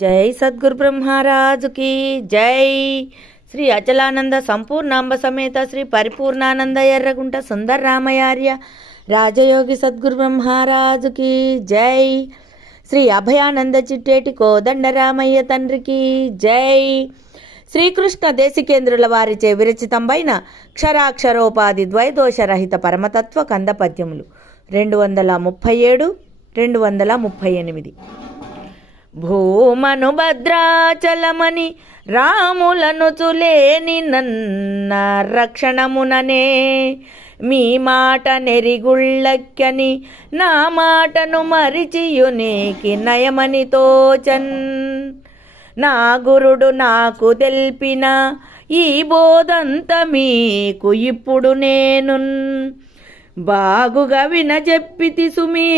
జై సద్గురు బ్రహ్మరాజుకి జై. శ్రీ అచలానంద సంపూర్ణాంబ సమేత శ్రీ పరిపూర్ణానంద ఎర్రగుంట సుందర రామయార్య రాజయోగి సద్గురు బ్రహ్మరాజుకి జై. శ్రీ అభయానంద చిట్టేటి కోదండరామయ్య తండ్రికి జై. శ్రీకృష్ణ దేశికేంద్రుల వారిచే విరచితంబైన క్షరాక్షరోపాధి ద్వైదోషరహిత పరమతత్వ కంద పద్యములు 237 238. భూమను భద్రాచలమని రాములను చులేని నన్న రక్షణముననే మీ మాట నెరిగుళ్ళక్కని నా మాటను మరిచియునేకి నయమని తోచన్. నా గురుడు నాకు తెల్పిన ఈ బోధంత మీకు ఇప్పుడు నేను బాగుగా వినజెప్పితి సుమి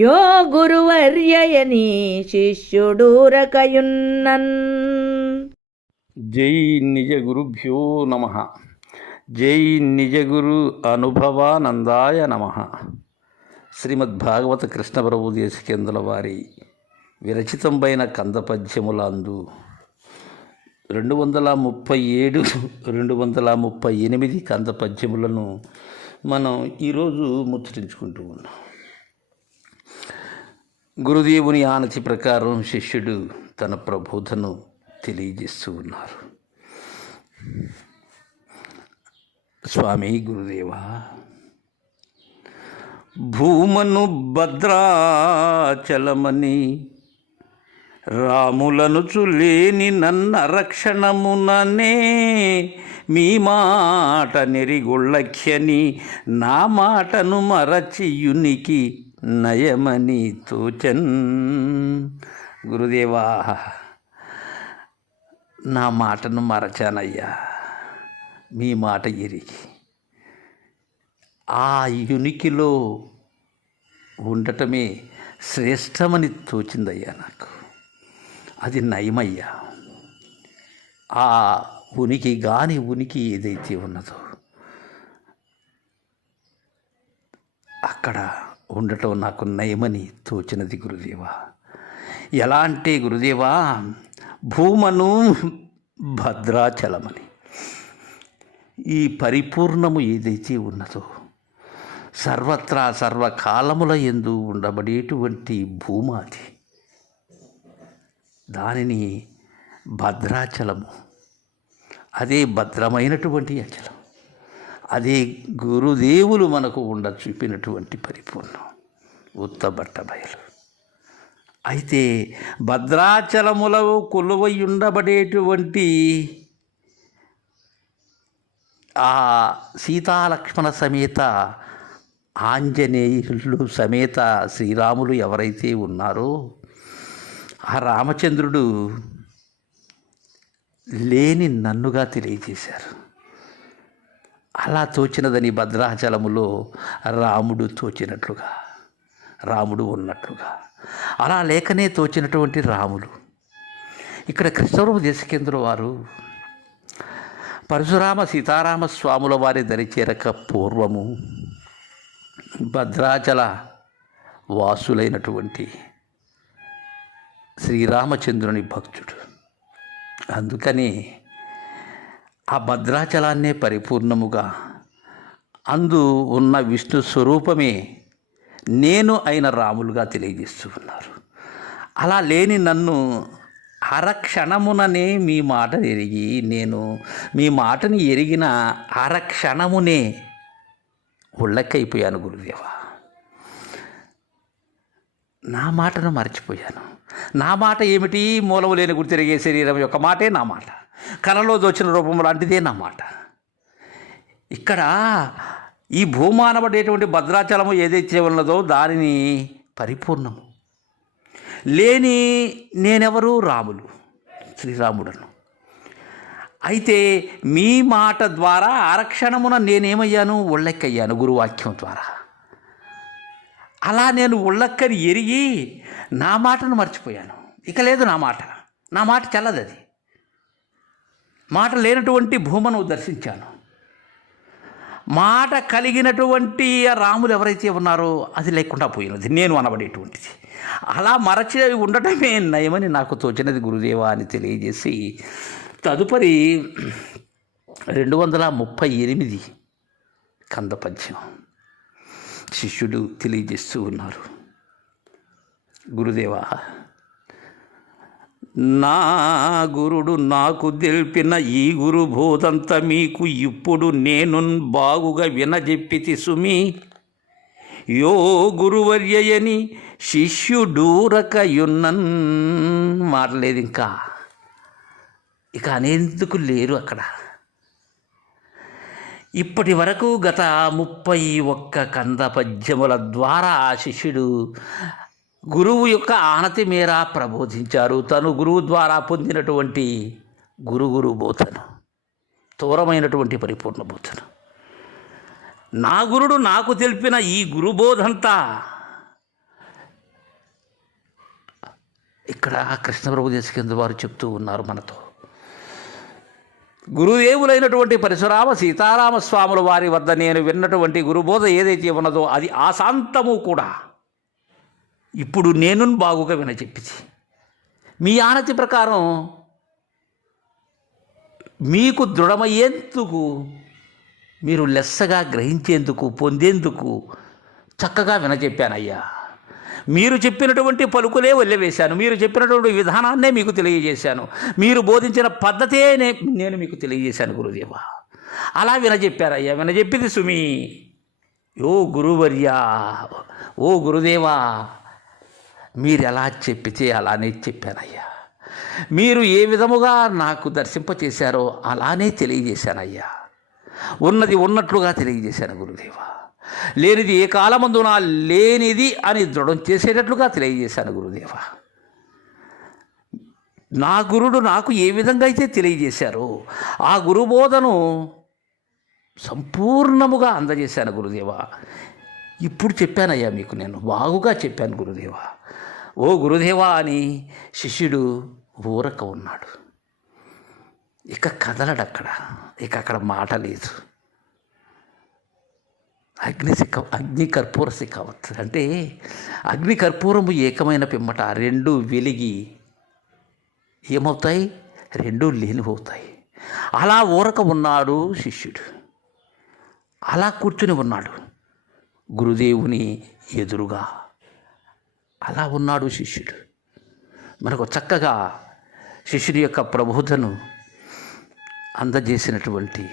యో గురువర్యయని శిష్యుడూరకయున్నన్. జై నిజ గురుభ్యో నమ. జై నిజ గురు అనుభవానందాయ నమ. శ్రీమద్భాగవత కృష్ణప్రభు దేశికేంద్రుల వారి విరచితంబైన కందపద్యములందు 237 238 కందపద్యములను మనం ఈరోజు ముచ్చటించుకుంటూ ఉన్నాం. గురుదేవుని ఆనతి ప్రకారం శిష్యుడు తన ప్రబోధను తెలియజేస్తూ ఉన్నారు. స్వామి గురుదేవా, భూమను భద్రాచలమని రాములను చులేని నన్న రక్షణముననే మీ మాట నెరిగొళ్ళఖ్యని నా మాటను మరచియునికి నయమని తోచన్. గురుదేవా, నా మాటను మరచానయ్యా, మీ మాట ఎరిగి ఆ యునికిలో ఉండటమే శ్రేష్టమని తోచిందయ్యా నాకు. అది నయమయ్యా. ఆ ఉనికి ఏదైతే ఉన్నదో అక్కడ ఉండటం నాకు నయమని తోచినది గురుదేవా. ఎలా అంటే గురుదేవా, భూమను భద్రాచలమని ఈ పరిపూర్ణము ఏదైతే ఉన్నదో సర్వత్రా సర్వకాలముల యందు ఉండబడేటువంటి భూమాది, దానిని భద్రాచలము, అదే భద్రమైనటువంటి అచలం, అదే గురుదేవులు మనకు చూపినటువంటి పరిపూర్ణం ఉత్తబట్ట బయలు. అయితే భద్రాచలములో కొలువై ఉండబడేటువంటి ఆ సీతాలక్ష్మణ సమేత ఆంజనేయులు సమేత శ్రీరాములు ఎవరైతే ఉన్నారో ఆ రామచంద్రుడు లేని నన్నుగా తెలియజేశారు. అలా తోచినదని భద్రాచలములో రాముడు తోచినట్లుగా, రాముడు ఉన్నట్లుగా, అలా లేకనే తోచినటువంటి రాములు. ఇక్కడ కృష్ణప్రభు దేశికేంద్రుల వారు పరశురామ సీతారామ స్వాముల వారి దరిచేరక పూర్వము భద్రాచల వాసులైనటువంటి శ్రీరామచంద్రుని భక్తుడు. అందుకని ఆ భద్రాచలాన్నే పరిపూర్ణముగా అందు ఉన్న విష్ణు స్వరూపమే నేను అయిన రాములుగా తెలియజేస్తూ ఉన్నారు. అలా లేని నన్ను అరక్షణముననే మీ మాట ఎరిగి, నేను మీ మాటని ఎరిగిన అరక్షణమునే ఉళ్ళక్కైపోయాను గురుదేవా. నా మాటను మర్చిపోయాను. నా మాట ఏమిటి? మూలము లేని గుర్తు తిరిగే శరీరం యొక్క మాటే నా మాట, కలలో దోచిన రూపం లాంటిదే నా మాట. ఇక్కడ ఈ భూమానబడేటువంటి భద్రాచలము ఏదైతే ఉన్నదో దానిని పరిపూర్ణము లేని నేనెవరు? రాములు, శ్రీరాముడను. అయితే మీ మాట ద్వారా ఆరక్షణమున నేనేమయ్యాను? ఒళ్ళెక్కయ్యాను గురువాక్యం ద్వారా. అలా నేను ఉళ్ళక్కని ఎరిగి నా మాటను మర్చిపోయాను. ఇక లేదు నా మాట చల్లదు. అది మాట లేనటువంటి భూమను దర్శించాను. మాట కలిగినటువంటి ఆ రాములు ఎవరైతే ఉన్నారో అది లేకుండా పోయినది నేను అనబడేటువంటిది. అలా మరచి ఉండటమే నయమని నాకు తోచినది గురుదేవా అని తెలియజేసి తదుపరి 238 కంద పద్యం శిష్యుడు తెలియజేస్తూ ఉన్నారు. గురుదేవా, నా గురుడు నాకు తెలిపిన ఈ గురు బోధంత మీకు ఇప్పుడు నేను బాగుగా వినజెప్పితి సుమి. యో గురువర్యయని శిష్యుడూరకయున్నన్. మారలేదు ఇంకా, ఇక అనేందుకు లేరు అక్కడ. ఇప్పటి వరకు గత 31 కంద పద్యముల ద్వారా ఆ శిష్యుడు గురువు యొక్క ఆనతి మేర ప్రబోధించారు. తను గురువు ద్వారా పొందినటువంటి గురు బోధను, తోరమైనటువంటి పరిపూర్ణ బోధను. నా గురుడు నాకు తెలిపిన ఈ గురుబోధంతా ఇక్కడ కృష్ణప్రభు దేశికేంద్ర వారు చెప్తూ ఉన్నారు మనతో. గురుదేవులైనటువంటి పరశురామ సీతారామ స్వాముల వారి వద్ద నేను విన్నటువంటి గురుబోధ ఏదైతే ఉన్నదో అది ఆశాంతము కూడా ఇప్పుడు నేను బాగుగా వినచెప్పింది. మీ ఆనతి ప్రకారం మీకు దృఢమయ్యేందుకు, మీరు లెస్సగా గ్రహించేందుకు, పొందేందుకు చక్కగా వినచెప్పానయ్యా. మీరు చెప్పినటువంటి పలుకులే వల్లెవేశాను, మీరు చెప్పినటువంటి విధానాన్నే మీకు తెలియజేశాను, మీరు బోధించిన పద్ధతే నేను మీకు తెలియజేశాను గురుదేవా. అలా వినచెప్పారయ్యా, వినచెప్పింది సుమి. ఓ గురువర్యా, ఓ గురుదేవా, మీరు ఎలా చెప్పితే అలానే చెప్పానయ్యా. మీరు ఏ విధముగా నాకు దర్శింపచేశారో అలానే తెలియజేశానయ్యా. ఉన్నది ఉన్నట్లుగా తెలియజేశాను గురుదేవా. లేనిది ఏ కాలమందున లేనిది అని దృఢం చేసేటట్లుగా తెలియజేశాను గురుదేవా. నా గురుడు నాకు ఏ విధంగా అయితే తెలియజేశారో ఆ గురుబోధను సంపూర్ణముగా అందజేశాను గురుదేవా. ఇప్పుడు చెప్పానయ్యా మీకు, నేను బాగుగా చెప్పాను గురుదేవా. ఓ గురుదేవా అని శిష్యుడు ఊరక ఉన్నాడు. ఇక కదలడు అక్కడ, ఇక అక్కడ మాట లేదు. అగ్ని కర్పూర శిఖావత్ అంటే అగ్ని కర్పూరము ఏకమైన పిమ్మట రెండు వెలిగి ఏమవుతాయి? రెండు లేనిపోతాయి. అలా ఊరక ఉన్నాడు శిష్యుడు, అలా కూర్చుని ఉన్నాడు గురుదేవుని ఎదురుగా. అలా ఉన్నాడు శిష్యుడు. మనకు చక్కగా శిష్యుడి యొక్క ప్రబోధను అందజేసినటువంటి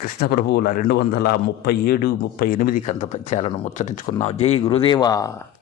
కృష్ణ ప్రభువుల 237, 38 కంద పద్యాలను ముచ్చరించుకున్నాం. జై గురుదేవా.